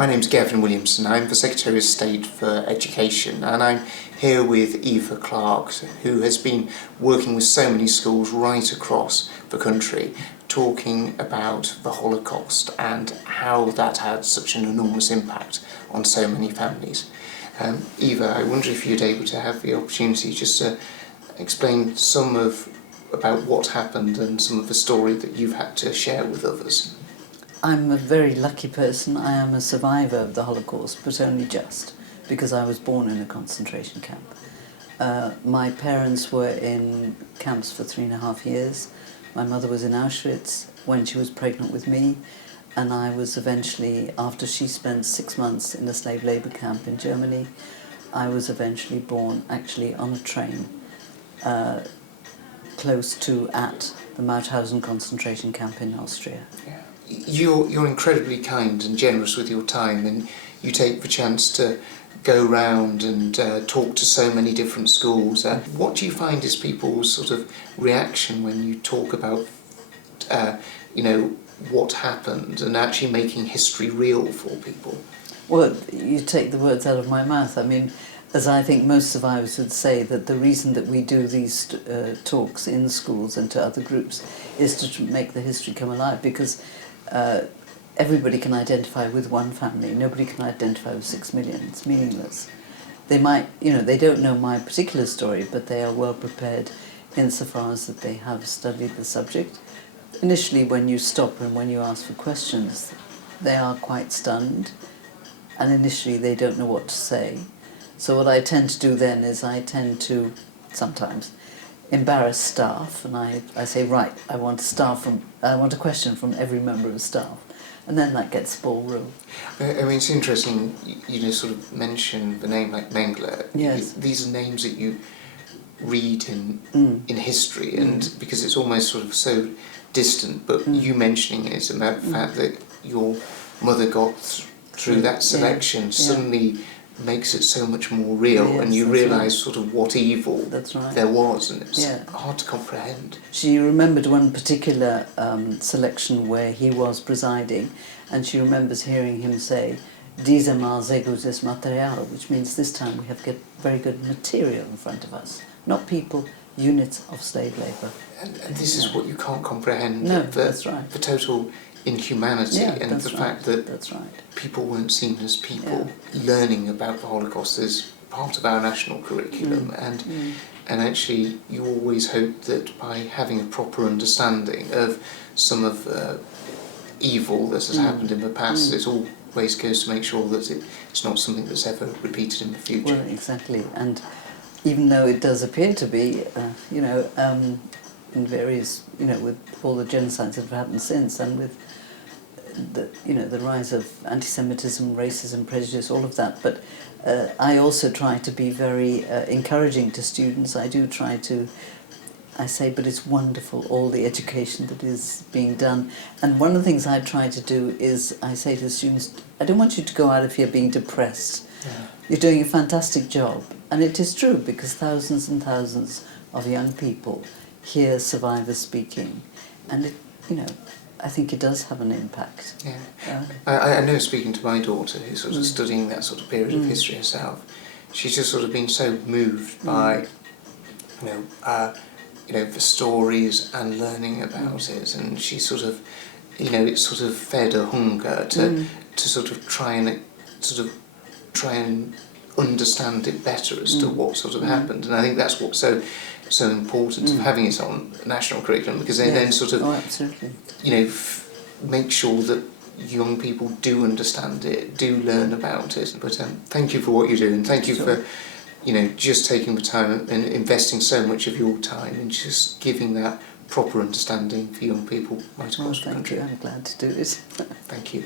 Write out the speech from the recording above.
My name's Gavin Williamson. I'm the Secretary of State for Education, and I'm here with Eva Clarke, who has been working with so many schools right across the country, talking about the Holocaust and how that had such an enormous impact on so many families. Eva, I wonder if you'd able to have the opportunity just to explain about what happened and some of the story that you've had to share with others. I'm a very lucky person. I am a survivor of the Holocaust, but only just, because I was born in a concentration camp. My parents were in camps for 3.5 years. My mother was in Auschwitz when she was pregnant with me, and I was eventually, after she spent 6 months in a slave labour camp in Germany, I was eventually born actually on a train close to at the Mauthausen concentration camp in Austria. Yeah. You're incredibly kind and generous with your time, and you take the chance to go round and talk to so many different schools. What do you find is people's sort of reaction when you talk about, what happened and actually making history real for people? Well, you take the words out of my mouth. I mean, as I think most survivors would say, that the reason that we do these talks in schools and to other groups is to make the history come alive, because everybody can identify with one family. Nobody can identify with 6 million. It's meaningless. They might, they don't know my particular story, but they are well prepared insofar as that they have studied the subject. Initially, when you stop and when you ask for questions, they are quite stunned, and initially they don't know what to say. So what I tend to do then is I tend to sometimes embarrass staff, and I say, right, I want a question from every member of staff, and then that gets the ball rolling. I mean, it's interesting, you sort of mention the name like Mengele. Yes. These are names that you read in history, and because it's almost sort of so distant, but you mentioning it is about the fact that your mother got through that selection suddenly makes it so much more real, and you realise sort of what evil there was, and it's hard to comprehend. She remembered one particular selection where he was presiding, and she remembers hearing him say, "Diese Mal sehr gutes Material," which means this time we have very good material in front of us, not people, units of slave labour. And this is what you can't comprehend. No, that's right. The total inhumanity and the fact that people weren't seen as people. Learning about the Holocaust is part of our national curriculum, and actually you always hope that by having a proper understanding of some of evil that has happened in the past, it always goes to make sure that it's not something that's ever repeated in the future. Well, exactly, and even though it does appear to be, in various, with all the genocides that have happened since, and with the rise of anti-Semitism, racism, prejudice, all of that. But I also try to be very encouraging to students. I do try to, I say, but it's wonderful, all the education that is being done. And one of the things I try to do is, I say to the students, I don't want you to go out of here being depressed. Yeah. You're doing a fantastic job. And it is true, because thousands and thousands of young people hear survivors speaking, and I think it does have an impact. Yeah, I know, speaking to my daughter, who's sort of studying that sort of period of history herself, she's just sort of been so moved by, the stories and learning about it, and she sort of, it sort of fed a hunger to sort of try and understand it better as to what sort of happened. And I think that's what's so important of having it on national curriculum, because they then sort of make sure that young people do understand it, do learn about it. But thank you for what you do, and thank you for just taking the time and investing so much of your time and just giving that proper understanding for young people right across the country. Thank you, I'm glad to do it. Thank you.